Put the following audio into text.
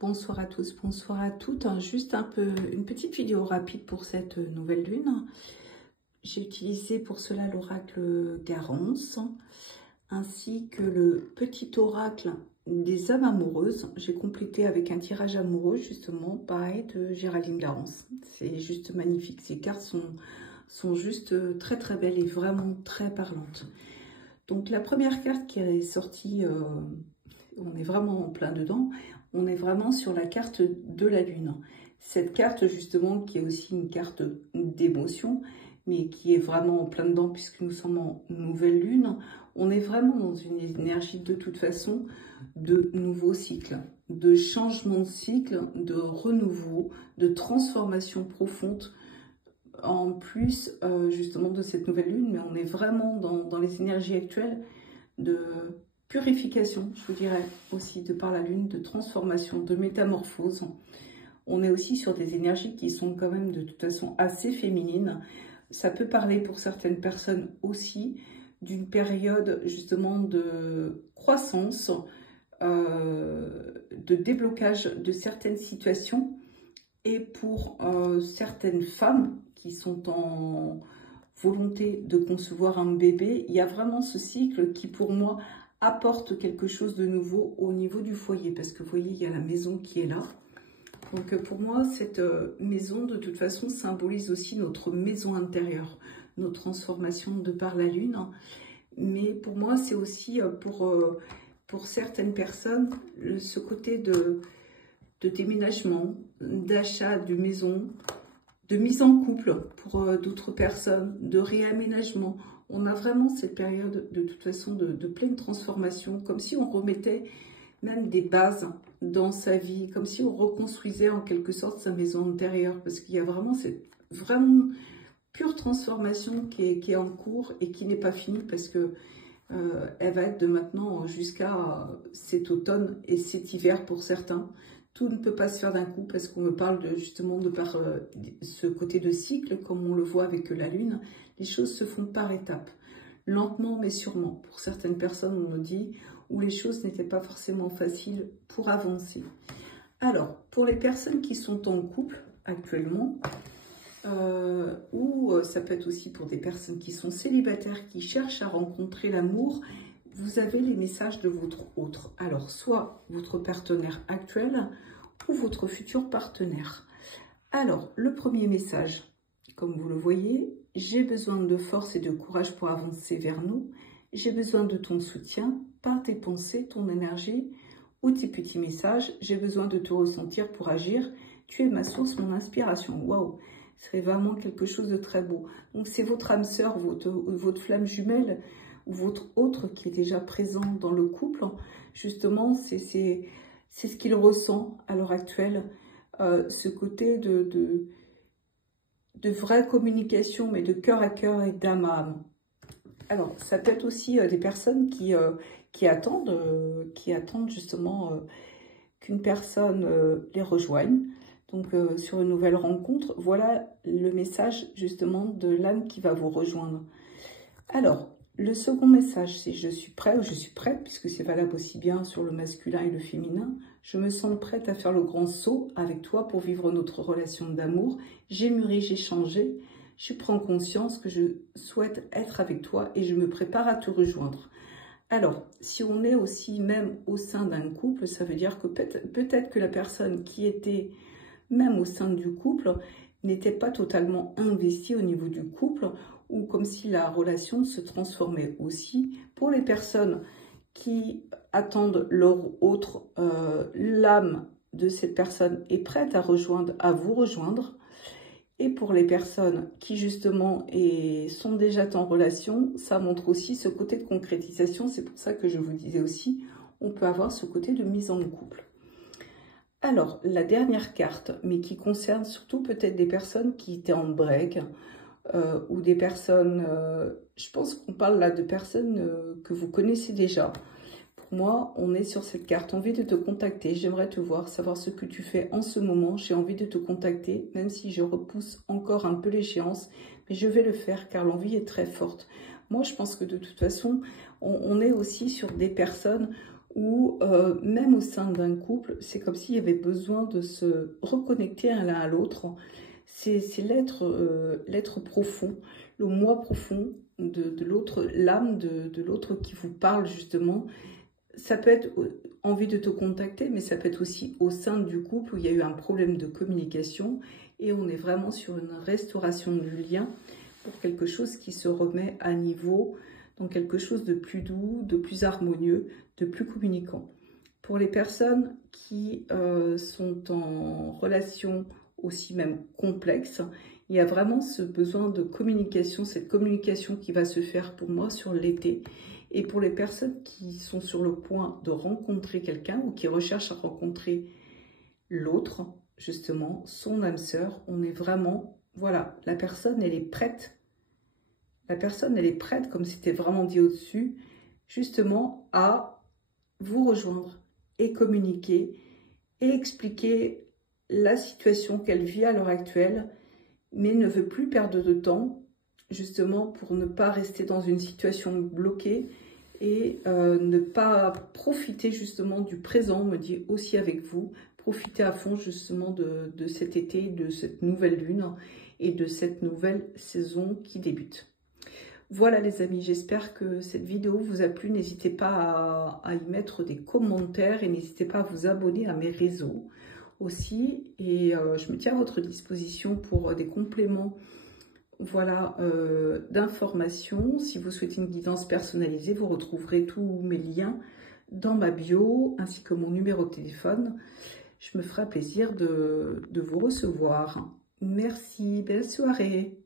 Bonsoir à tous, bonsoir à toutes. Juste une petite vidéo rapide pour cette nouvelle lune. J'ai utilisé pour cela l'oracle Garance, ainsi que le petit oracle des âmes amoureuses. J'ai complété avec un tirage amoureux, justement, pareil, de Géraldine Garance. C'est juste magnifique. Ces cartes sont juste très très belles et vraiment très parlantes. Donc la première carte qui est sortie, on est vraiment en plein dedans. On est vraiment sur la carte de la lune. Cette carte justement qui est aussi une carte d'émotion, mais qui est vraiment en plein dedans puisque nous sommes en nouvelle lune. On est vraiment dans une énergie de toute façon de nouveau cycle, de changement de cycle, de renouveau, de transformation profonde. En plus justement de cette nouvelle lune, mais on est vraiment dans les énergies actuelles de purification, je vous dirais aussi, de par la lune, de transformation, de métamorphose. On est aussi sur des énergies qui sont quand même de toute façon assez féminines. Ça peut parler pour certaines personnes aussi d'une période justement de croissance, de déblocage de certaines situations. Et pour certaines femmes qui sont en volonté de concevoir un bébé, il y a vraiment ce cycle qui pour moi apporte quelque chose de nouveau au niveau du foyer. Parce que vous voyez, il y a la maison qui est là. Donc pour moi, cette maison de toute façon symbolise aussi notre maison intérieure, nos transformations de par la lune. Mais pour moi, c'est aussi pour certaines personnes ce côté de déménagement, d'achat de maison, de mise en couple pour d'autres personnes, de réaménagement. On a vraiment cette période de toute façon de pleine transformation, comme si on remettait même des bases dans sa vie, comme si on reconstruisait en quelque sorte sa maison intérieure, parce qu'il y a vraiment cette pure transformation qui est en cours et qui n'est pas finie, parce que elle va être de maintenant jusqu'à cet automne et cet hiver pour certains. Tout ne peut pas se faire d'un coup parce qu'on me parle justement de par ce côté de cycle, comme on le voit avec la lune. Les choses se font par étapes, lentement mais sûrement. Pour certaines personnes, on me dit, où les choses n'étaient pas forcément faciles pour avancer. Alors, pour les personnes qui sont en couple actuellement, ou ça peut être aussi pour des personnes qui sont célibataires, qui cherchent à rencontrer l'amour, vous avez les messages de votre autre. Alors, soit votre partenaire actuel ou votre futur partenaire. Alors, le premier message, comme vous le voyez, j'ai besoin de force et de courage pour avancer vers nous. J'ai besoin de ton soutien par tes pensées, ton énergie ou tes petits messages. J'ai besoin de te ressentir pour agir. Tu es ma source, mon inspiration. Waouh! C'est vraiment quelque chose de très beau. Donc, c'est votre âme sœur, votre flamme jumelle, ou votre autre qui est déjà présent dans le couple. Justement, c'est ce qu'il ressent à l'heure actuelle, ce côté de vraie communication, mais de cœur à cœur et d'âme à âme. Alors, ça peut être aussi des personnes qui attendent justement qu'une personne les rejoigne. Donc, sur une nouvelle rencontre, voilà le message justement de l'âme qui va vous rejoindre. Alors, le second message, c'est je suis prêt ou je suis prête, puisque c'est valable aussi bien sur le masculin et le féminin. Je me sens prête à faire le grand saut avec toi pour vivre notre relation d'amour. J'ai mûri, j'ai changé. Je prends conscience que je souhaite être avec toi et je me prépare à te rejoindre. Alors, si on est aussi même au sein d'un couple, ça veut dire que peut-être que la personne qui était même au sein du couple n'était pas totalement investie au niveau du couple, ou comme si la relation se transformait aussi. Pour les personnes qui attendent leur autre, l'âme de cette personne est prête à vous rejoindre. Et pour les personnes qui justement sont déjà en relation, ça montre aussi ce côté de concrétisation. C'est pour ça que je vous disais aussi, on peut avoir ce côté de mise en couple. Alors, la dernière carte, mais qui concerne surtout peut-être des personnes qui étaient en break, ou des personnes, je pense qu'on parle là de personnes que vous connaissez déjà. Pour moi, on est sur cette carte, envie de te contacter, j'aimerais te voir, savoir ce que tu fais en ce moment, j'ai envie de te contacter, même si je repousse encore un peu l'échéance, mais je vais le faire car l'envie est très forte. Moi, je pense que de toute façon, on est aussi sur des personnes ou même au sein d'un couple, c'est comme s'il y avait besoin de se reconnecter l'un à l'autre. C'est l'être profond, le moi profond de l'autre, l'âme de l'autre qui vous parle justement. Ça peut être envie de te contacter, mais ça peut être aussi au sein du couple où il y a eu un problème de communication et on est vraiment sur une restauration du lien pour quelque chose qui se remet à niveau, donc quelque chose de plus doux, de plus harmonieux, de plus communicant. Pour les personnes qui sont en relation aussi même complexe, il y a vraiment ce besoin de communication, cette communication qui va se faire pour moi sur l'été. Et pour les personnes qui sont sur le point de rencontrer quelqu'un ou qui recherchent à rencontrer l'autre, justement, son âme sœur, on est vraiment, voilà, la personne, elle est prête. La personne, elle est prête, comme c'était vraiment dit au-dessus, justement, à vous rejoindre et communiquer et expliquer la situation qu'elle vit à l'heure actuelle, mais ne veut plus perdre de temps, justement, pour ne pas rester dans une situation bloquée et ne pas profiter justement du présent, me dit aussi avec vous, profiter à fond justement de cet été, de cette nouvelle lune et de cette nouvelle saison qui débute. Voilà les amis, j'espère que cette vidéo vous a plu. N'hésitez pas à y mettre des commentaires et n'hésitez pas à vous abonner à mes réseaux aussi. Et je me tiens à votre disposition pour des compléments, voilà, d'informations. Si vous souhaitez une guidance personnalisée, vous retrouverez tous mes liens dans ma bio ainsi que mon numéro de téléphone. Je me ferai plaisir de vous recevoir. Merci, belle soirée.